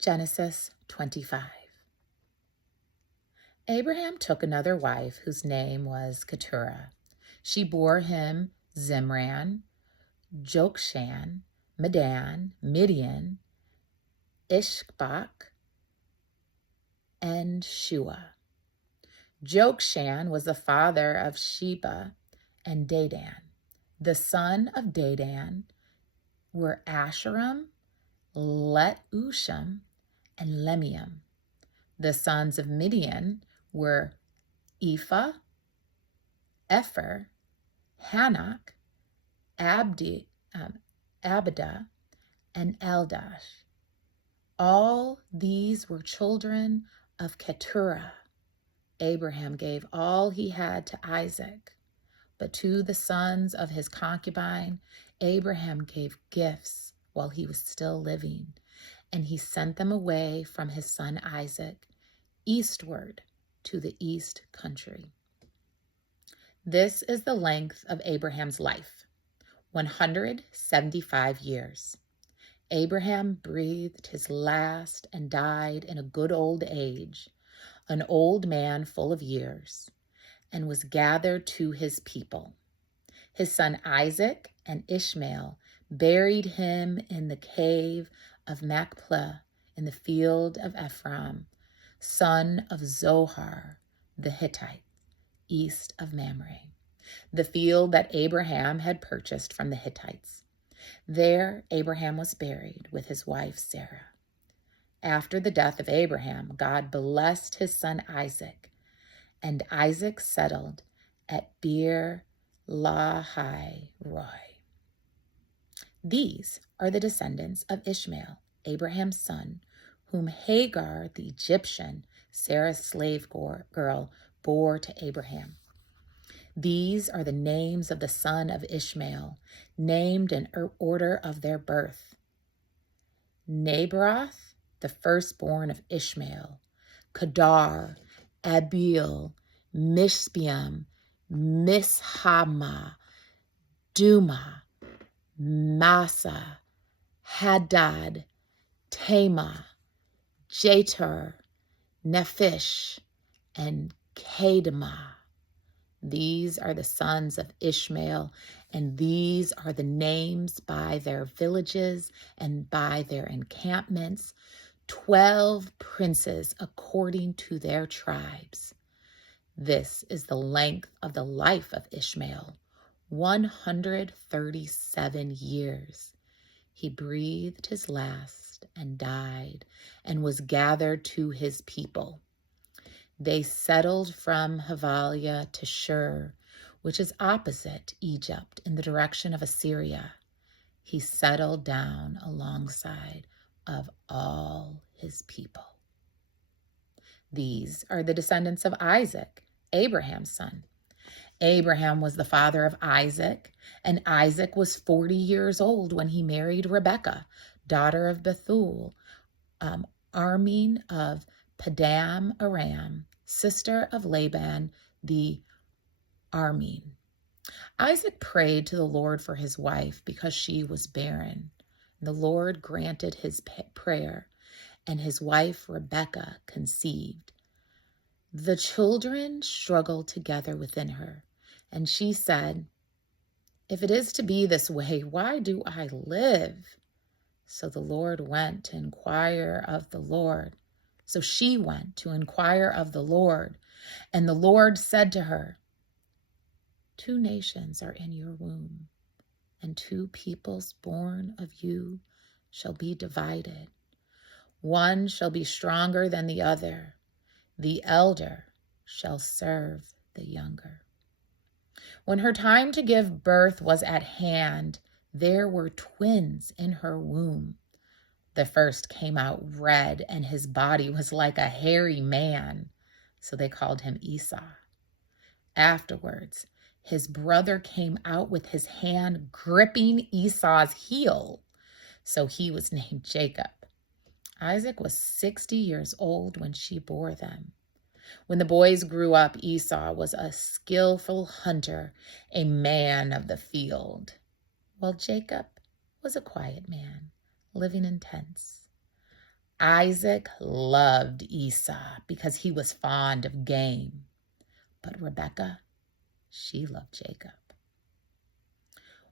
Genesis 25. Abraham took another wife whose name was Keturah. She bore him Zimran, Jokshan, Medan, Midian, Ishbak, and Shua. Jokshan was the father of Sheba and Dedan. The son of Dedan were Asheram, Letushim, and Lemiam. The sons of Midian were Ephah, Epher, Hanok, Abida, and Eldash. All these were children of Keturah. Abraham gave all he had to Isaac, but to the sons of his concubine, Abraham gave gifts while he was still living, and he sent them away from his son Isaac eastward to the east country. This is the length of Abraham's life, 175 years. Abraham breathed his last and died in a good old age, an old man full of years, and was gathered to his people. His son Isaac and Ishmael buried him in the cave of Machpelah in the field of Ephraim, son of Zohar the Hittite, east of Mamre, the field that Abraham had purchased from the Hittites. There Abraham was buried with his wife Sarah. After the death of Abraham, God blessed his son Isaac, and Isaac settled at Beer Lahai Roi. These are the descendants of Ishmael, Abraham's son, whom Hagar the Egyptian, Sarah's slave girl, bore to Abraham. These are the names of the son of Ishmael, named in order of their birth. Nabrath, the firstborn of Ishmael, Kedar, Abiel, Mishpiam, Mishama, Duma, Massa, Hadad, Tema, Jeter, Nephish, and Kedemah. These are the sons of Ishmael, and these are the names by their villages and by their encampments, 12 princes according to their tribes. This is the length of the life of Ishmael, 137 years. He breathed his last and died and was gathered to his people. They settled from Havalia to Shur, which is opposite Egypt in the direction of Assyria. He settled down alongside of all his people. These are the descendants of Isaac, Abraham's son. Abraham was the father of Isaac, and Isaac was 40 years old when he married Rebekah, daughter of Bethuel, Armin of Padam Aram, sister of Laban the Aramean. Isaac prayed to the Lord for his wife because she was barren. The Lord granted his prayer, and his wife Rebekah conceived. The children struggled together within her, and she said, "If it is to be this way, why do I live?" So the Lord went to inquire of the Lord. So she went to inquire of the Lord, and the Lord said to her, 2 nations are in your womb, and 2 peoples born of you shall be divided. One shall be stronger than the other. The elder shall serve the younger. When her time to give birth was at hand, there were twins in her womb. The first came out red, and his body was like a hairy man, so they called him Esau. Afterwards, his brother came out with his hand gripping Esau's heel, so he was named Jacob. Isaac was 60 years old when she bore them. When the boys grew up, Esau was a skillful hunter, a man of the field, while Jacob was a quiet man, living in tents. Isaac loved Esau because he was fond of game, but Rebekah, she loved Jacob.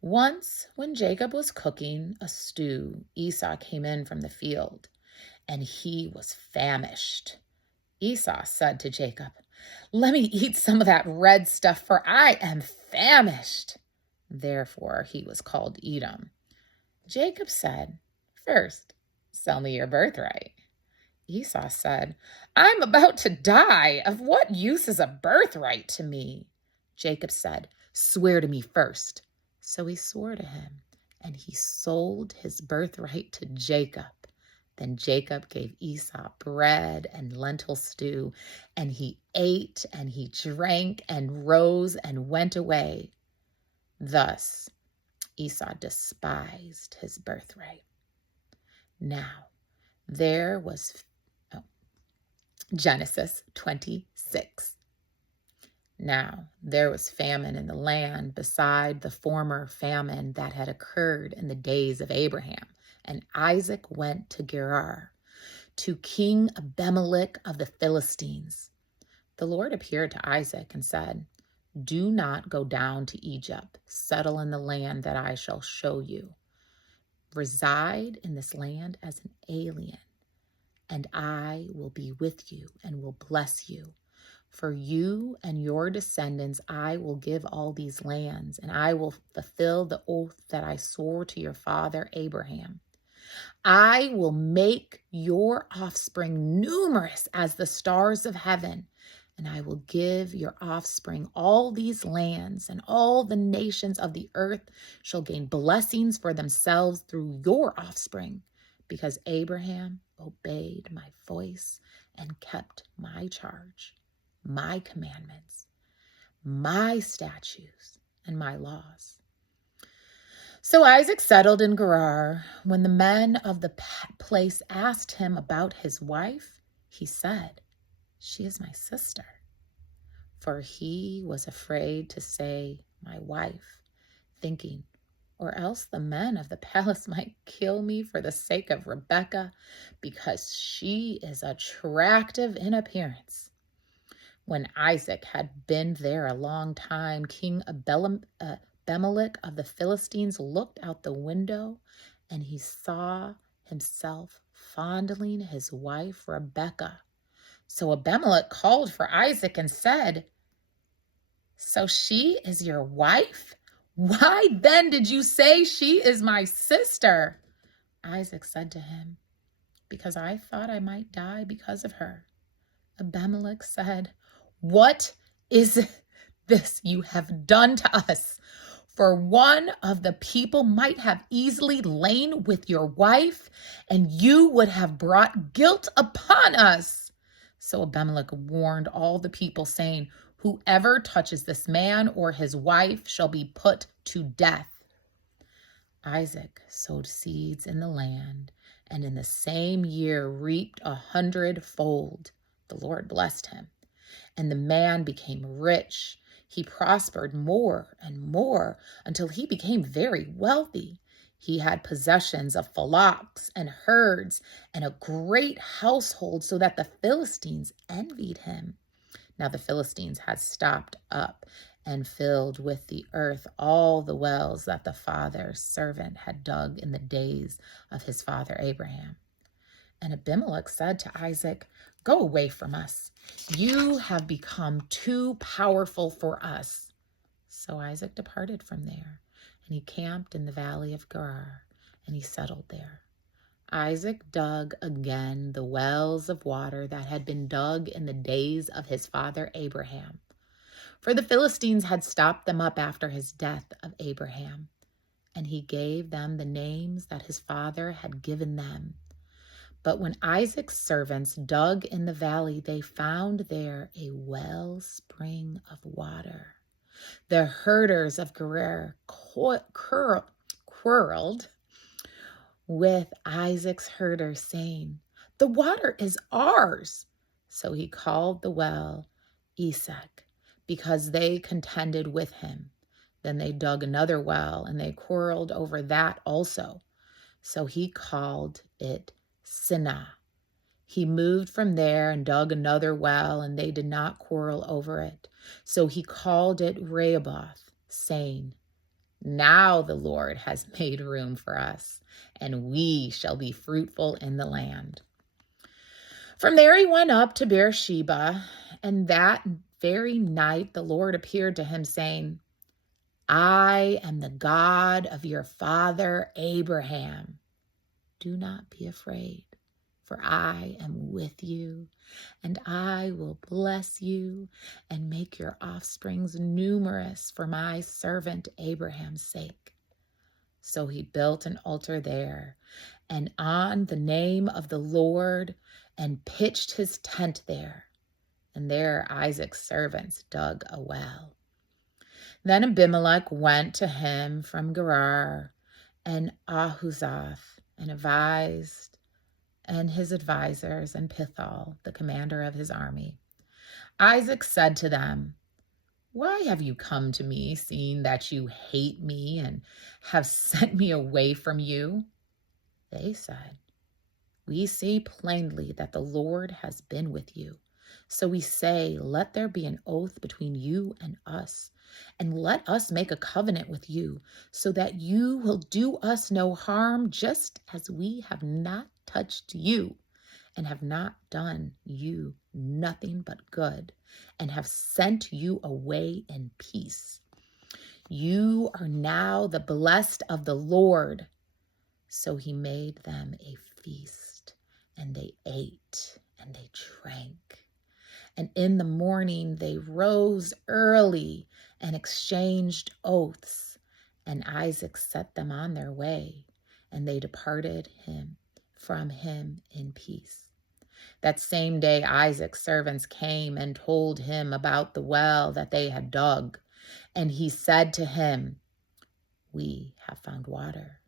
Once, when Jacob was cooking a stew, Esau came in from the field, and he was famished. Esau said to Jacob, "Let me eat some of that red stuff, for I am famished." Therefore, he was called Edom. Jacob said, "First, sell me your birthright." Esau said, "I'm about to die. Of what use is a birthright to me?" Jacob said, "Swear to me first." So he swore to him, and he sold his birthright to Jacob. Then Jacob gave Esau bread and lentil stew, and he ate and he drank and rose and went away. Thus Esau despised his birthright. Now there was Genesis 26. Now there was famine in the land beside the former famine that had occurred in the days of Abraham. And Isaac went to Gerar, to King Abimelech of the Philistines. The Lord appeared to Isaac and said, "Do not go down to Egypt. Settle in the land that I shall show you. Reside in this land as an alien, and I will be with you and will bless you. For you and your descendants I will give all these lands, and I will fulfill the oath that I swore to your father Abraham. I will make your offspring numerous as the stars of heaven, and I will give your offspring all these lands, and all the nations of the earth shall gain blessings for themselves through your offspring, because Abraham obeyed my voice and kept my charge, my commandments, my statutes, and my laws." So Isaac settled in Gerar. When the men of the place asked him about his wife, he said, "She is my sister." For he was afraid to say, "my wife," thinking, "or else the men of the palace might kill me for the sake of Rebekah, because she is attractive in appearance." When Isaac had been there a long time, King Abimelech of the Philistines looked out the window, and he saw himself fondling his wife Rebekah. So Abimelech called for Isaac and said, "So she is your wife? Why then did you say she is my sister?" Isaac said to him, "Because I thought I might die because of her." Abimelech said, "What is this you have done to us? For one of the people might have easily lain with your wife, and you would have brought guilt upon us." So Abimelech warned all the people, saying, "Whoever touches this man or his wife shall be put to death." Isaac sowed seeds in the land, and in the same year reaped 100-fold. The Lord blessed him, and the man became rich. He prospered more and more until he became very wealthy. He had possessions of flocks and herds and a great household, so that the Philistines envied him. Now the Philistines had stopped up and filled with the earth all the wells that the father's servant had dug in the days of his father Abraham. And Abimelech said to Isaac, "Go away from us. You have become too powerful for us." So Isaac departed from there, and he camped in the valley of Gerar, and he settled there. Isaac dug again the wells of water that had been dug in the days of his father Abraham, for the Philistines had stopped them up after his death of Abraham, and he gave them the names that his father had given them. But when Isaac's servants dug in the valley, they found there a wellspring of water. The herders of Gerar quarreled with Isaac's herders, saying, "The water is ours." So he called the well Esek, because they contended with him. Then they dug another well, and they quarreled over that also. So he called it Sinah. He moved from there and dug another well, and they did not quarrel over it. So he called it Rehoboth, saying, "Now the Lord has made room for us, and we shall be fruitful in the land." From there he went up to Beersheba, and that very night the Lord appeared to him, saying, "I am the God of your father Abraham. Do not be afraid, for I am with you, and I will bless you and make your offsprings numerous for my servant Abraham's sake." So he built an altar there, and on the name of the Lord, and pitched his tent there. And there Isaac's servants dug a well. Then Abimelech went to him from Gerar and Ahuzath, and advised, and his advisors, and Pithal, the commander of his army. Isaac said to them, "Why have you come to me, seeing that you hate me and have sent me away from you?" They said, "We see plainly that the Lord has been with you. So we say, let there be an oath between you and us, and let us make a covenant with you, so that you will do us no harm, just as we have not touched you, and have not done you nothing but good, and have sent you away in peace. You are now the blessed of the Lord." So he made them a feast, and they ate and they drank. And in the morning they rose early and exchanged oaths, and Isaac set them on their way, and they departed from him in peace. That same day Isaac's servants came and told him about the well that they had dug, and he said to him, "We have found water."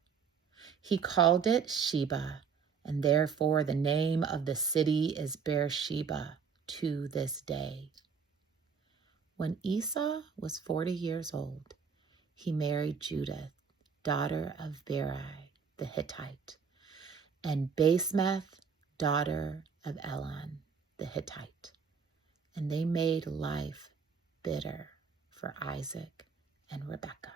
He called it Sheba, and therefore the name of the city is Beersheba to this day. When Esau was 40 years old, he married Judith, daughter of Beeri the Hittite, and Basemath, daughter of Elon the Hittite. And they made life bitter for Isaac and Rebekah.